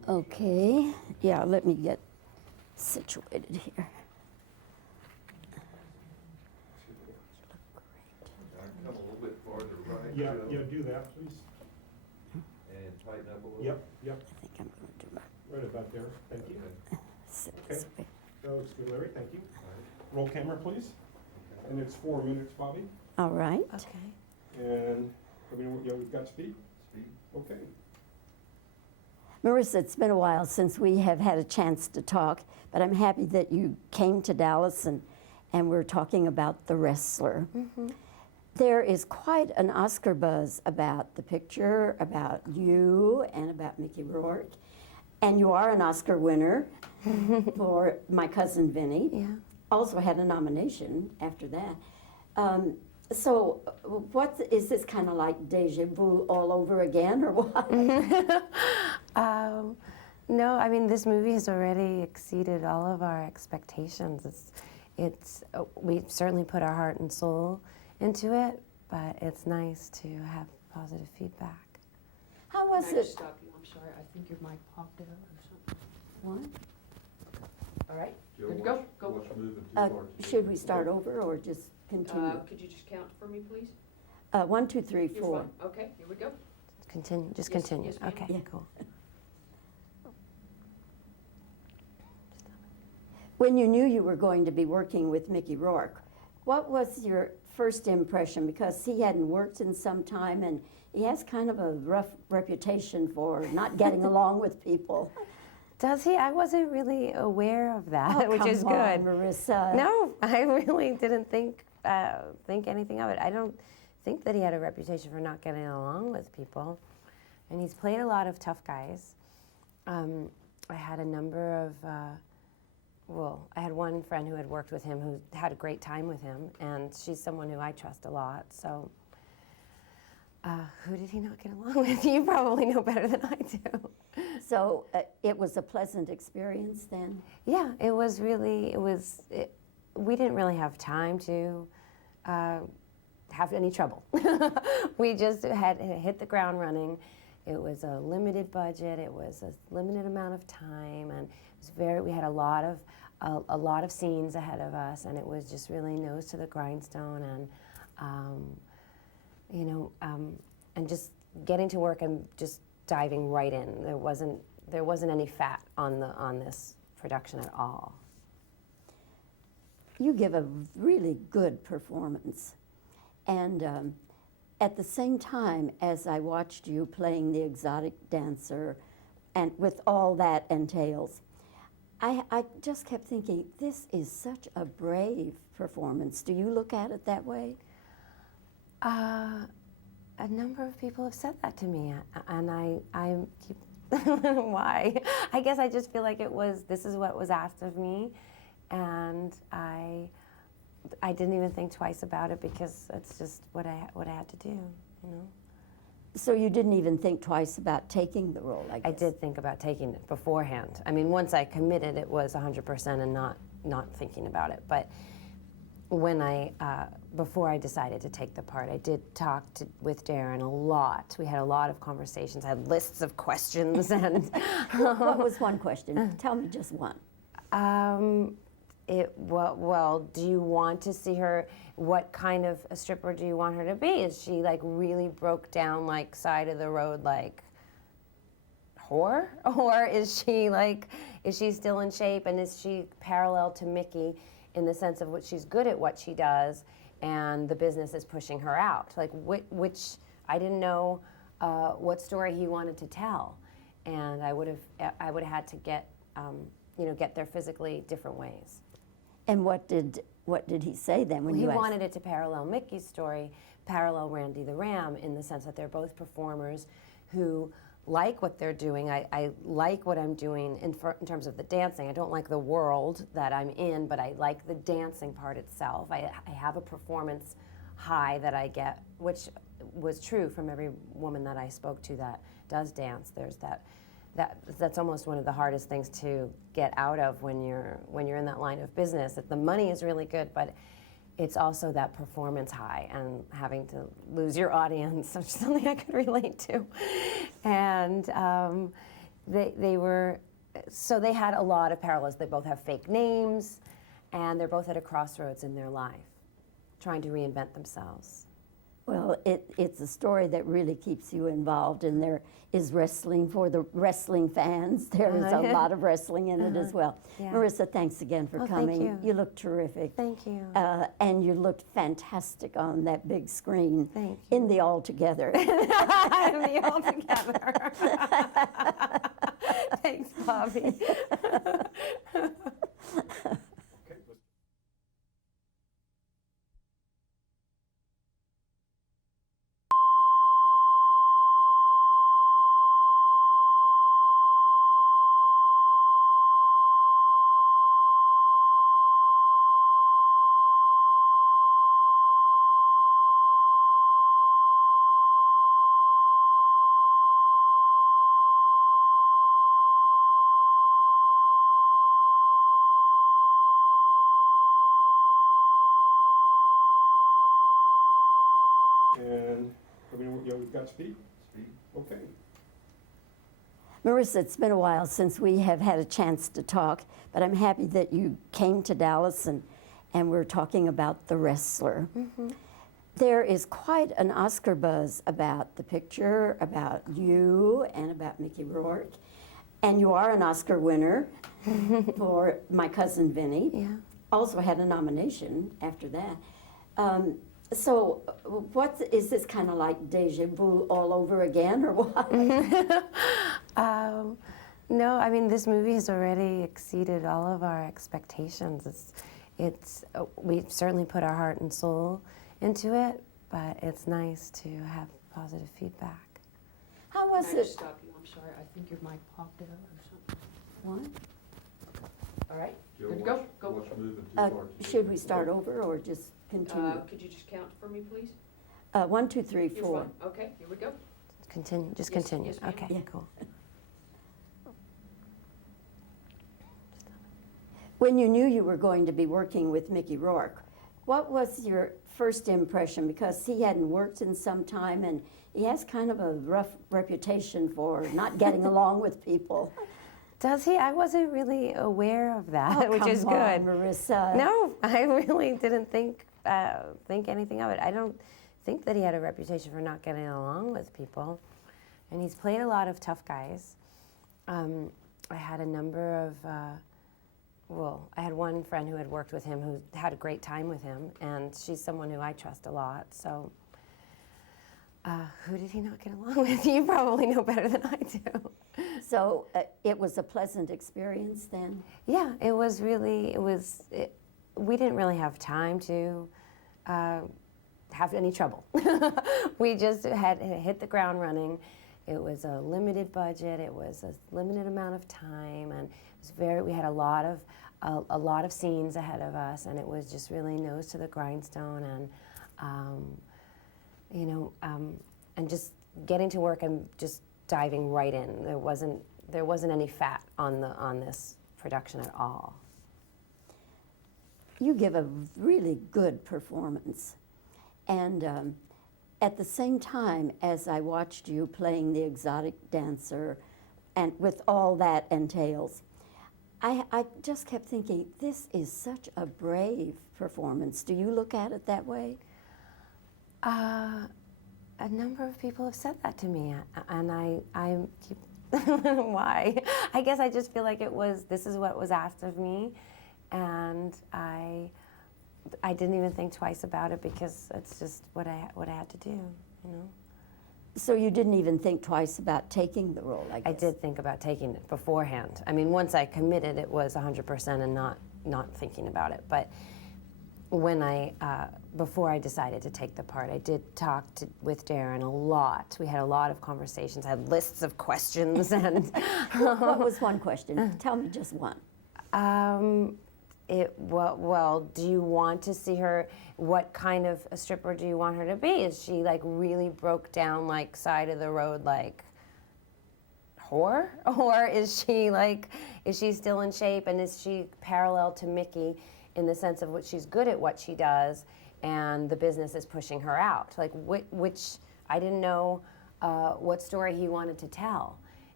Okay, yeah, let me get situated here. Come a little bit farther right. Yeah, Joe, yeah, do that, please. And tighten up a little. Yep, yep, I think I'm going to do my right about there, thank you. Okay. sit Okay. this way. That looks good, Larry, thank you. All right. Roll camera, please. And it's 4 minutes, Bobbie. All right. Okay. And, yeah, we've got speed? Speed. Okay. Marissa, it's been a while since we have had a chance to talk, but I'm happy that you came to Dallas and we're talking about The Wrestler. Mm-hmm. There is quite an Oscar buzz about the picture, about you, and about Mickey Rourke. And you are an Oscar winner for My Cousin Vinny. Yeah. Also had a nomination after that. So what is this kind of like deja vu all over again, or what? No, I mean, this movie has already exceeded all of our expectations. We've certainly put our heart and soul into it, but it's nice to have positive feedback. How was Can I it? just stop you? I'm sorry. I think your mic popped out or something. What? All right. Joe, Good to go. watch- Go. watch moving too far. Should we start over or just continue? Could you just count for me, please? 1, 2, 3, You're 4. fine. Okay, here we go. Continue, just Yes, continue. yes, ma'am. Okay, Yeah. cool. When you knew you were going to be working with Mickey Rourke, what was your first impression? Because he hadn't worked in some time and he has kind of a rough reputation for not getting along with people. Does he? I wasn't really aware of that, Oh, which come is on, good. Marissa. No, I really didn't think anything of it. I don't think that he had a reputation for not getting along with people, and he's played a lot of tough guys. I had a number of, I had one friend who had worked with him who had a great time with him, and she's someone who I trust a lot. So, who did he not get along with? You probably know better than I do. So it was a pleasant experience then? Yeah, it was really, we didn't really have time to have any trouble. We just had hit the ground running. It was a limited budget, it was a limited amount of time, and it was we had a lot of scenes ahead of us, and it was just really nose to the grindstone, and and just getting to work and just diving right in. There wasn't any fat on this production at all. You give a really good performance. And at the same time as I watched you playing the exotic dancer, and with all that entails, I just kept thinking, this is such a brave performance. Do you look at it that way? A number of people have said that to me, and I keep, why? I guess I just feel like this is what was asked of me, and I didn't even think twice about it because it's just what I had to do, you know. So you didn't even think twice about taking the role, I guess? I did think about taking it beforehand. I mean, once I committed, it was 100% and not thinking about it. But when before I decided to take the part, I did talk with Darren a lot. We had a lot of conversations. I had lists of questions. And What was one question? Tell me just one. Well, do you want to see her? What kind of a stripper do you want her to be? Is she like really broke down, like side of the road, like whore, or is she still in shape, and is she parallel to Mickey in the sense of what she's good at what she does, and the business is pushing her out? Like which I didn't know what story he wanted to tell, and I would have had to get there physically different ways. And what did he say then when He you asked? wanted it to parallel Mickey's story, parallel Randy the Ram, in the sense that they're both performers who like what they're doing. I like what I'm doing in terms of the dancing. I don't like the world that I'm in, but I like the dancing part itself. I have a performance high that I get, which was true from every woman that I spoke to that does dance. There's that's almost one of the hardest things to get out of when you're in that line of business. That the money is really good, but it's also that performance high and having to lose your audience, which is something I could relate to. And they were, so they had a lot of parallels. They both have fake names, and they're both at a crossroads in their life, trying to reinvent themselves. Well, it's a story that really keeps you involved, and there is wrestling for the wrestling fans. There is a lot of wrestling in it as well. Yeah. Marissa, thanks again for Oh, thank coming. you. You look terrific. Thank you. And you looked fantastic on that big screen. Thank in the All Together. I'm the all together. Thanks, Bobbie. Okay, let's And we've got speed. Speed. Okay. Marissa, it's been a while since we have had a chance to talk, but I'm happy that you came to Dallas and we're talking about The Wrestler. There is quite an Oscar buzz about the picture, about you, and about Mickey Rourke. And you are an Oscar winner for My Cousin Vinny. Yeah. Also had a nomination after that. So what is this kind of like deja vu all over again, or what? No, I mean, this movie has already exceeded all of our expectations. We've certainly put our heart and soul into it, but it's nice to have positive feedback. How was Can I just it? stop you? I'm sorry, I think your mic popped out or something. What? All right, Joe, good to go, watch- go. watch moving too far. Should we start over or just continue? Could you just count for me, please? 1, 2, 3, You're 4. fine. Okay, here we go. Continue, just Yes, continue. yes, ma'am. Okay, Yeah. cool. When you knew you were going to be working with Mickey Rourke, what was your first impression? Because he hadn't worked in some time and he has kind of a rough reputation for not getting along with people. Does he? I wasn't really aware of that, which is Come on, good. Marissa. No, I really didn't think anything of it. I don't think that he had a reputation for not getting along with people, and he's played a lot of tough guys. I had a number of, I had one friend who had worked with him who had a great time with him, and she's someone who I trust a lot. So, who did he not get along with? You probably know better than I do. So it was a pleasant experience then? Yeah, it was really, we didn't really have time to have any trouble. We just had hit the ground running. It was a limited budget, it was a limited amount of time, and it was we had a lot of scenes ahead of us, and it was just really nose to the grindstone, and and just getting to work and just diving right in. There wasn't any fat on this production at all. You give a really good performance. And at the same time as I watched you playing the exotic dancer, and with all that entails, I just kept thinking, this is such a brave performance. Do you look at it that way? A number of people have said that to me, and I keep, why? I guess I just feel like this is what was asked of me, and I didn't even think twice about it because it's just what I had to do, you know? So you didn't even think twice about taking the role, I guess? I did think about taking it beforehand. I mean, once I committed, it was 100% and not thinking about it. But when before I decided to take the part, I did talk with Darren a lot. We had a lot of conversations. I had lists of questions. And What was one question? Tell me just one. Well, do you want to see her? What kind of a stripper do you want her to be? Is she like really broke down, like side of the road, like whore, or is she still in shape, and is she parallel to Mickey in the sense of what she's good at what she does, and the business is pushing her out? Like which I didn't know what story he wanted to tell,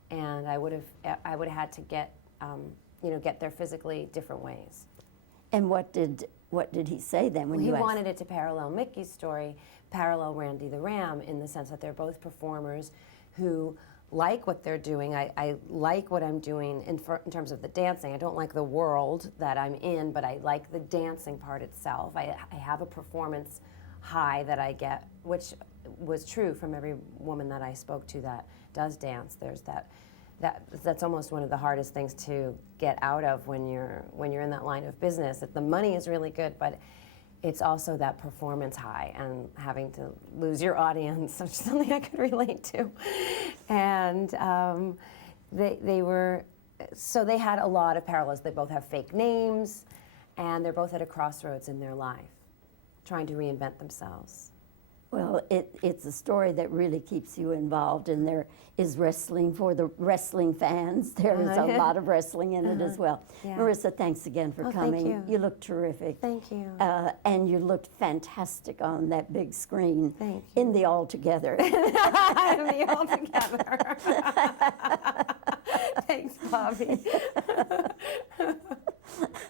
and I would have had to get get there physically different ways. And what did he say then when He you asked? wanted it to parallel Mickey's story, parallel Randy the Ram, in the sense that they're both performers who like what they're doing. I like what I'm doing in terms of the dancing. I don't like the world that I'm in, but I like the dancing part itself. I have a performance high that I get, which was true from every woman that I spoke to that does dance. There's that's almost one of the hardest things to get out of when you're in that line of business. That the money is really good, but it's also that performance high and having to lose your audience, which is something I could relate to. And they had a lot of parallels. They both have fake names, and they're both at a crossroads in their life, trying to reinvent themselves. Well, it's a story that really keeps you involved, and there is wrestling for the wrestling fans. There is a lot of wrestling in it as well. Yeah. Marissa, thanks again for Oh, thank coming. you. You look terrific. Thank you. And you looked fantastic on that big screen. Thank in the All Together. Me all together. Thanks, Bobbie.